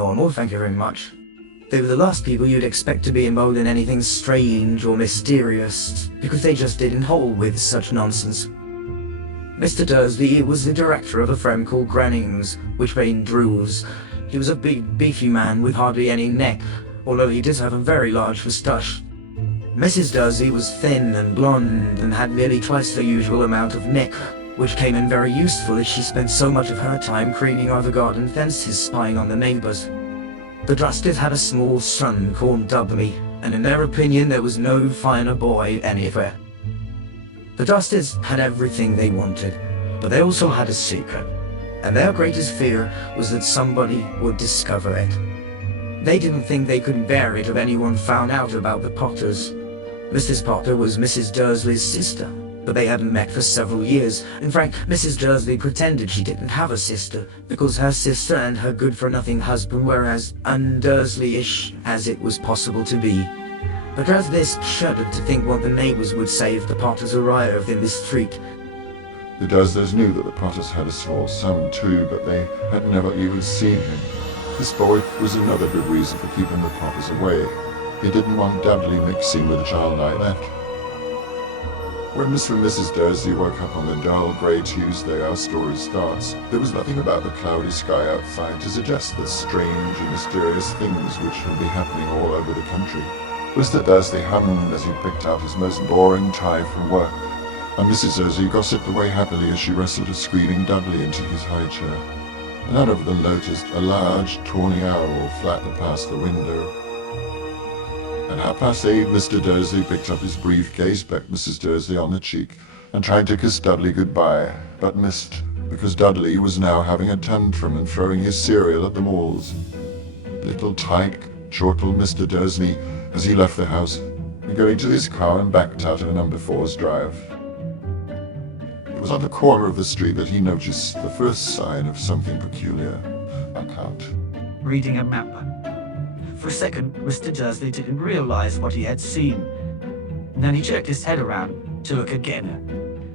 normal, thank you very much. They were the last people you'd expect to be involved in anything strange or mysterious, because they just didn't hold with such nonsense. Mr. Dursley was the director of a firm called Grannings, which made drools. He was a big, beefy man with hardly any neck, although he did have a very large moustache. Mrs. Dursley was thin and blonde and had nearly twice the usual amount of neck, which came in very useful as she spent so much of her time cleaning over garden fences spying on the neighbours. The Drustys had a small son called Dudley, and in their opinion there was no finer boy anywhere. The Drustys had everything they wanted, but they also had a secret, and their greatest fear was that somebody would discover it. They didn't think they could bear it if anyone found out about the Potters. Mrs. Potter was Mrs. Dursley's sister, but they hadn't met for several years. In fact, Mrs. Dursley pretended she didn't have a sister, because her sister and her good-for-nothing husband were as un-Dursley-ish as it was possible to be. The Dursleys shuddered to think what the neighbours would say if the Potters arrived in the street. The Dursleys knew that the Potters had a small son too, but they had never even seen him. This boy was another good reason for keeping the Potters away. He didn't want Dudley mixing with a child like that. When Mr. and Mrs. Dursley woke up on the dull grey Tuesday our story starts, there was nothing about the cloudy sky outside to suggest the strange and mysterious things which would be happening all over the country. Mr. Dursley hummed as he picked out his most boring tie from work, and Mrs. Dursley gossiped away happily as she wrestled a screaming Dudley into his high chair. And out of them noticed a large, tawny owl flapping past the window. At 8:30, Mr. Dursley picked up his briefcase, pecked Mrs. Dursley on the cheek, and tried to kiss Dudley goodbye, but missed, because Dudley was now having a tantrum and throwing his cereal at the walls. "Little tyke," chortled Mr. Dursley as he left the house, and got into his car and backed out of number 4's drive. It was on the corner of the street that he noticed the first sign of something peculiar. A cat. Reading a map. For a second, Mr. Dursley didn't realize what he had seen. And then he jerked his head around to look again.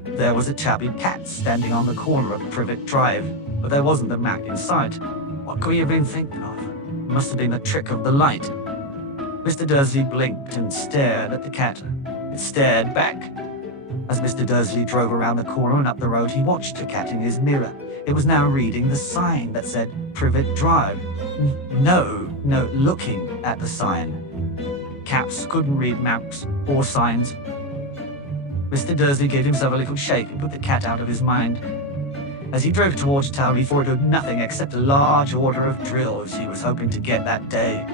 There was a tabby cat standing on the corner of Privet Drive, but there wasn't a map in sight. What could he have been thinking of? It must have been a trick of the light. Mr. Dursley blinked and stared at the cat. It stared back. As Mr. Dursley drove around the corner and up the road, he watched the cat in his mirror. It was now reading the sign that said Privet Drive. No, looking at the sign. Cats couldn't read maps or signs. Mr. Dursley gave himself a little shake and put the cat out of his mind. As he drove towards town, he foresaw nothing except a large order of drills he was hoping to get that day.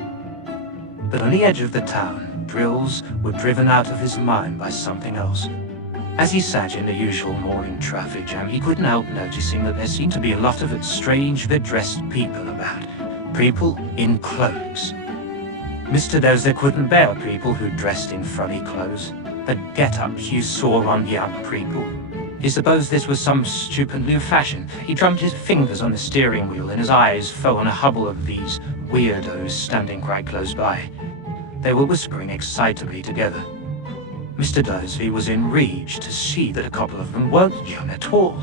But on the edge of the town, drills were driven out of his mind by something else. As he sat in the usual morning traffic jam, he couldn't help noticing that there seemed to be a lot of strangely dressed people about. People in cloaks. Mr. Dursley couldn't bear people who dressed in funny clothes. The get-ups you saw on young people. He supposed this was some stupid new fashion. He drummed his fingers on the steering wheel and his eyes fell on a huddle of these weirdos standing quite close by. They were whispering excitably together. Mr. Dursley was enraged to see that a couple of them weren't young at all.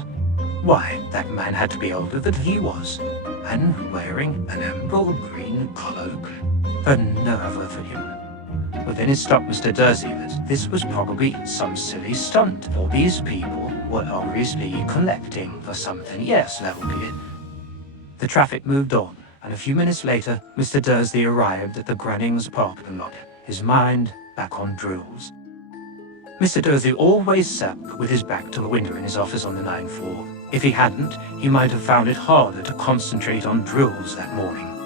Why, that man had to be older than he was, and wearing an emerald green cloak. The nerve of him. But then it struck Mr. Dursley that this was probably some silly stunt, for these people were obviously collecting for something. Yes, that would be it. The traffic moved on, and a few minutes later, Mr. Dursley arrived at the Grannings parking lot, his mind back on drills. Mr. Dursley always sat with his back to the window in his office on the 9th floor. If he hadn't, he might have found it harder to concentrate on drills that morning.